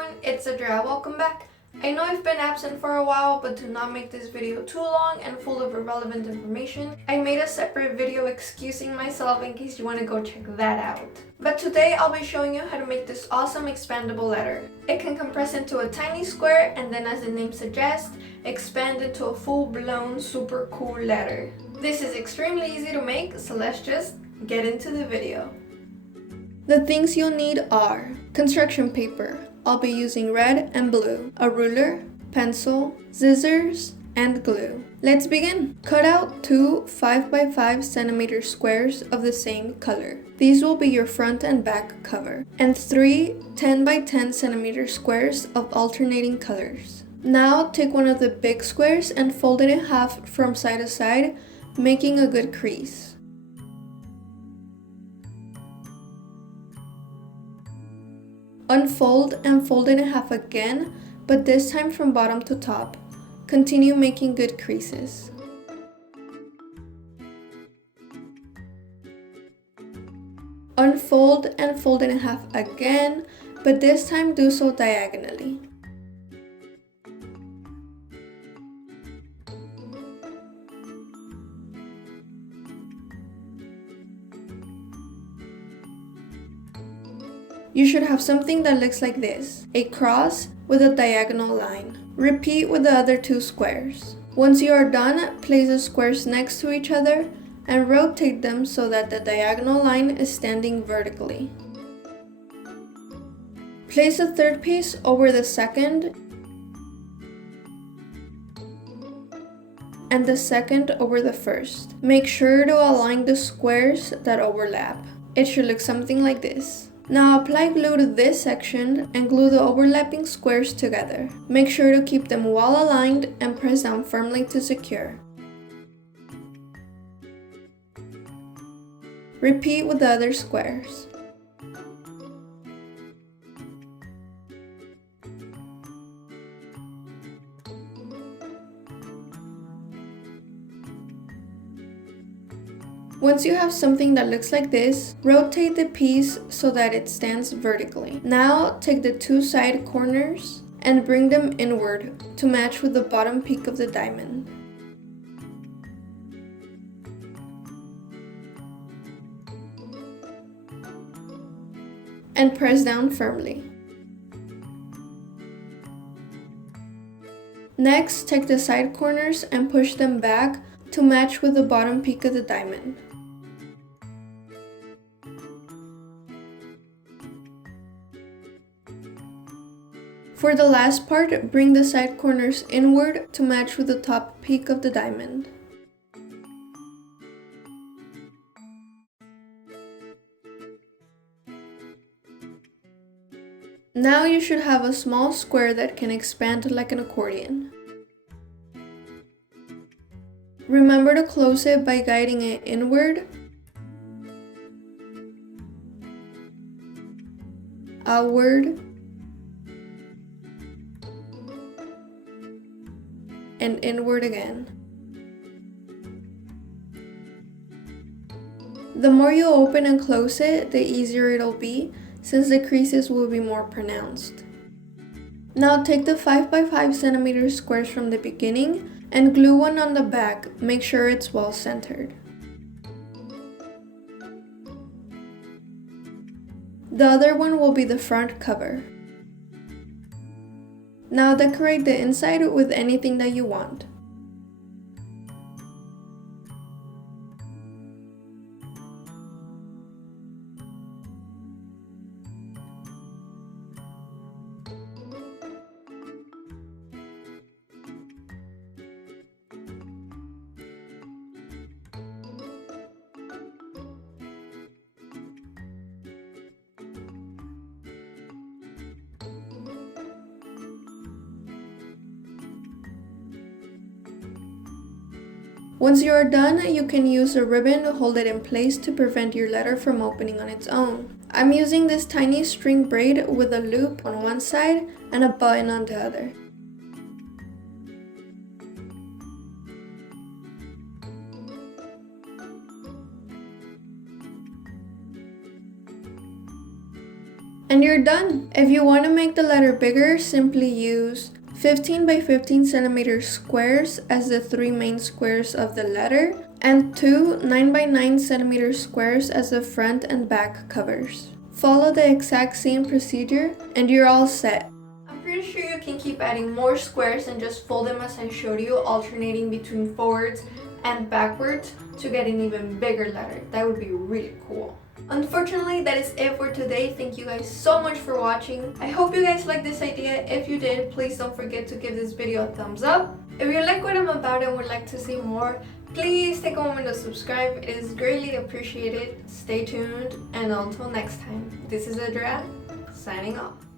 everyone, it's TheDrea. Welcome back. I know I've been absent for a while, but to not make this video too long and full of irrelevant information, I made a separate video excusing myself in case you want to go check that out. But today I'll be showing you how to make this awesome expandable letter. It can compress into a tiny square and then, as the name suggests, expand into a full-blown super cool letter. This is extremely easy to make, so let's just get into the video. The things you'll need are construction paper. I'll be using red and blue, a ruler, pencil, scissors, and glue. Let's begin. Cut out two 5x5 centimeter squares of the same color. These will be your front and back cover, and three 10x10 centimeter squares of alternating colors. Now take one of the big squares and fold it in half from side to side, making a good crease. Unfold and fold it in half again, but this time from bottom to top. Continue making good creases. Unfold and fold it in half again, but this time do so diagonally. You should have something that looks like this, a cross with a diagonal line. Repeat with the other two squares. Once you are done, place the squares next to each other and rotate them so that the diagonal line is standing vertically. Place the third piece over the second and the second over the first. Make sure to align the squares that overlap. It should look something like this. Now apply glue to this section and glue the overlapping squares together. Make sure to keep them well aligned and press down firmly to secure. Repeat with the other squares. Once you have something that looks like this, rotate the piece so that it stands vertically. Now take the two side corners and bring them inward to match with the bottom peak of the diamond. And press down firmly. Next, take the side corners and push them back to match with the bottom peak of the diamond. For the last part, bring the side corners inward to match with the top peak of the diamond. Now you should have a small square that can expand like an accordion. Remember to close it by guiding it inward, outward, and inward again. The more you open and close it, the easier it'll be, since the creases will be more pronounced. Now take the 5x5 centimeter squares from the beginning and glue one on the back. Make sure it's well centered. The other one will be the front cover. Now decorate the inside with anything that you want. Once you are done, you can use a ribbon to hold it in place to prevent your letter from opening on its own. I'm using this tiny string braid with a loop on one side and a button on the other. And you're done! If you want to make the letter bigger, simply use 15 by 15 centimeter squares as the 3 main squares of the letter, and 2 9 by 9 centimeter squares as the front and back covers. Follow the exact same procedure and you're all set. I'm pretty sure you can keep adding more squares and just fold them as I showed you, alternating between forwards and backwards to get an even bigger letter. That would be really cool. Unfortunately, that is it for today. Thank you guys so much for watching. I hope you guys liked this idea. If you did, please don't forget to give this video a thumbs up. If you like what I'm about and would like to see more, please take a moment to subscribe. It is greatly appreciated. Stay tuned, and until next time, this is TheDrea, signing off.